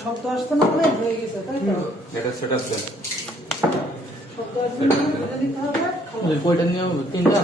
শব্দ আসতে না হলে হয়ে গেছে তাই তো? এটা সেটা শব্দ আসতে না হলে এটা হবে? কয়টা নিয়ে তিনটা?